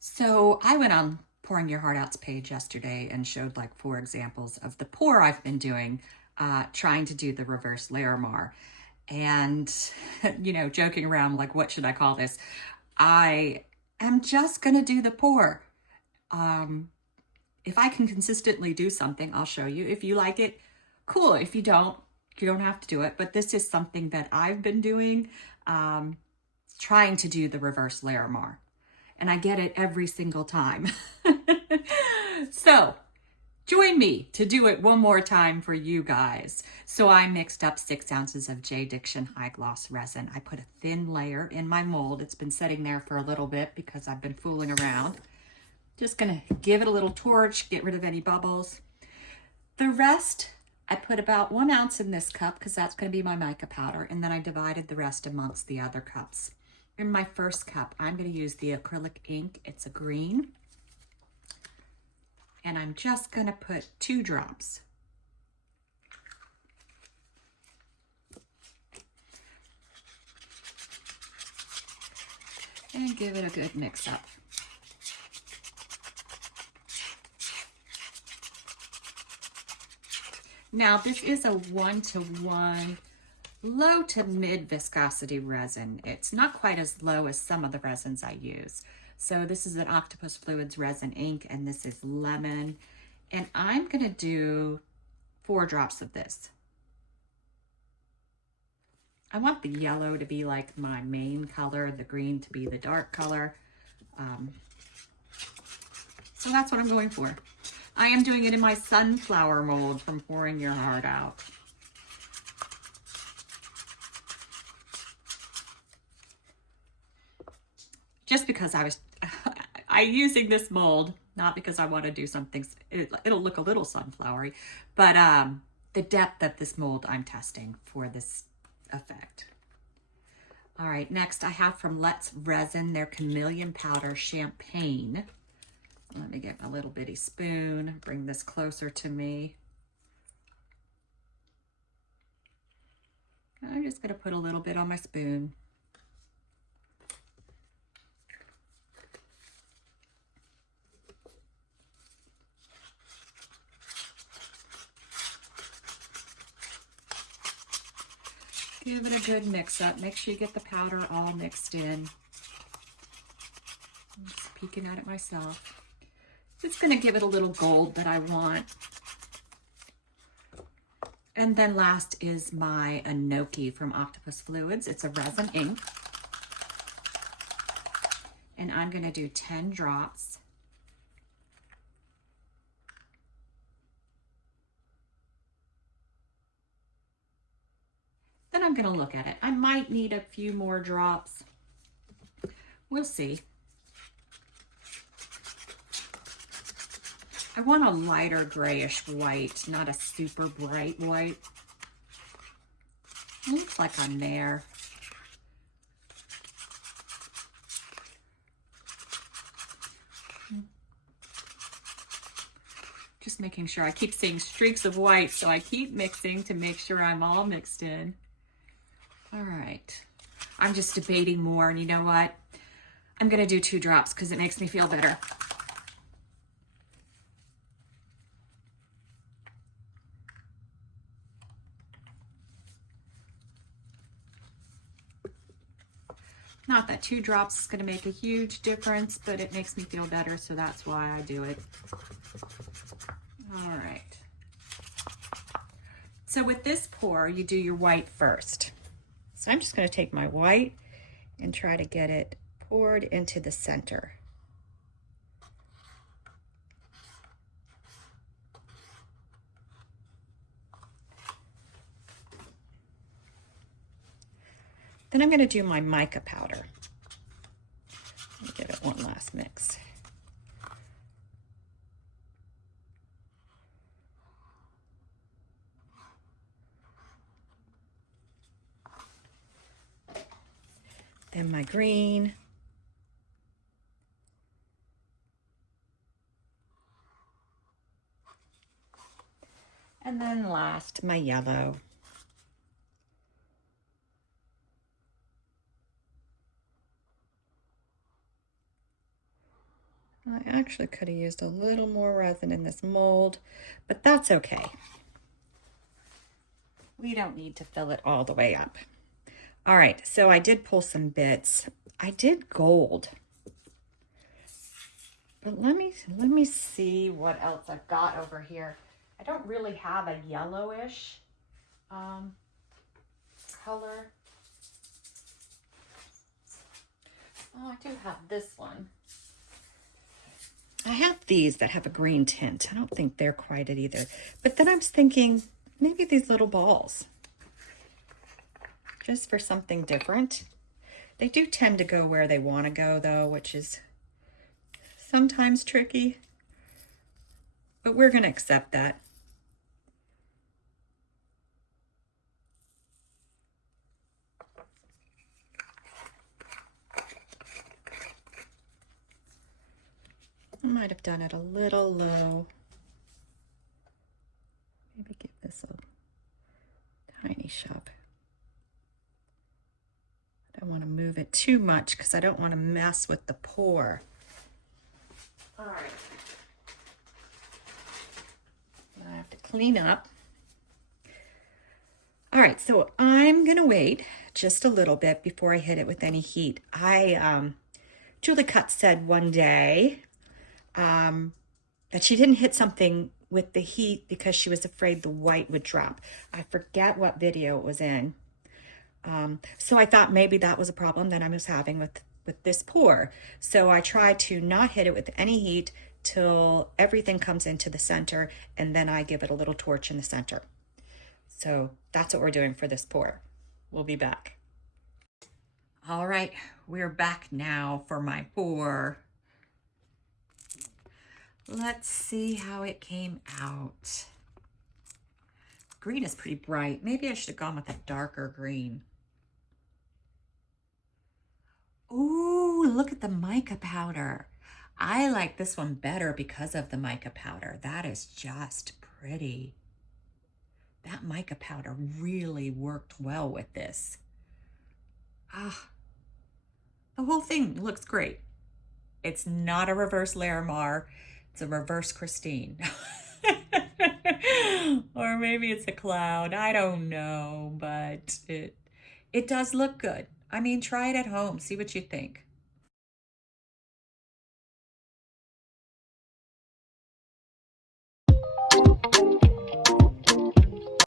So I went on Pouring Your Heart Out's page yesterday and showed like 4 examples of the pour I've been doing, trying to do the reverse layer mar. And, joking around like, what should I call this? I am just going to do the pour. If I can consistently do something, I'll show you. If you like it, cool. If you don't have to do it. But this is something that I've been doing, trying to do the reverse layer mar. And I get it every single time. So join me to do it one more time for you guys. So I mixed up 6 ounces of JDiction high gloss resin. I put a thin layer in my mold. It's been sitting there for a little bit because I've been fooling around. Just gonna give it a little torch, get rid of any bubbles. The rest, I put about 1 ounce in this cup because that's gonna be my mica powder, and then I divided the rest amongst the other cups. In my first cup, I'm going to use the acrylic ink. It's a green. And I'm just going to put 2 drops. And give it a good mix up. Now, this is a 1-to-1 low to mid viscosity resin. It's not quite as low as some of the resins I use. So this is an Octopus Fluids resin ink, and this is lemon. And I'm gonna do 4 drops of this. I want the yellow to be like my main color, the green to be the dark color. So that's what I'm going for. I am doing it in my sunflower mold from Pouring Your Heart Out. Just because I'm using this mold, not because I want to do something, it'll look a little sunflowery, but the depth of this mold I'm testing for this effect. All right, next I have from Let's Resin, their Chameleon Powder Champagne. Let me get my little bitty spoon, bring this closer to me. I'm just gonna put a little bit on my spoon. Give it a good mix up. Make sure you get the powder all mixed in. I'm just peeking at it myself. It's going to give it a little gold that I want. And then last is my Enoki from Octopus Fluids. It's a resin ink. And I'm going to do 10 drops. Then I'm going to look at it. I might need a few more drops. We'll see. I want a lighter grayish white, not a super bright white. Looks like I'm there. Just making sure. I keep seeing streaks of white, so I keep mixing to make sure I'm all mixed in. All right. I'm just debating more, and you know what? I'm going to do 2 drops because it makes me feel better. Not that 2 drops is going to make a huge difference, but it makes me feel better, so that's why I do it. All right. So with this pour, you do your white first. So I'm just going to take my white and try to get it poured into the center. Then I'm going to do my mica powder. Let me give it one last mix. Then my green. And then last, my yellow. I actually could have used a little more resin in this mold, but that's okay. We don't need to fill it all the way up. All right, so I did pull some bits. I did gold. But let me see what else I've got over here. I don't really have a yellowish color. Oh, I do have this one. I have these that have a green tint. I don't think they're quite it either. But then I was thinking maybe these little balls, just for something different. They do tend to go where they want to go though, which is sometimes tricky, but we're going to accept that. I might have done it a little low. Maybe give this a tiny shove. I don't want to move it too much because I don't want to mess with the pour. All right. I have to clean up. All right, so I'm gonna wait just a little bit before I hit it with any heat. Julie Cutt said one day that she didn't hit something with the heat because she was afraid the white would drop. I forget what video it was in. So I thought maybe that was a problem that I was having with this pour. So I tried to not hit it with any heat till everything comes into the center, and then I give it a little torch in the center. So that's what we're doing for this pour. We'll be back. All right, we're back now for my pour. Let's see how it came out. Green is pretty bright. Maybe I should have gone with a darker green. Ooh, look at the mica powder. I like this one better because of the mica powder. That is just pretty. That mica powder really worked well with this. The whole thing looks great. It's not a reverse Larimar, it's a reverse Christine. Or maybe it's a cloud, I don't know, but it does look good. I mean, try it at home, see what you think.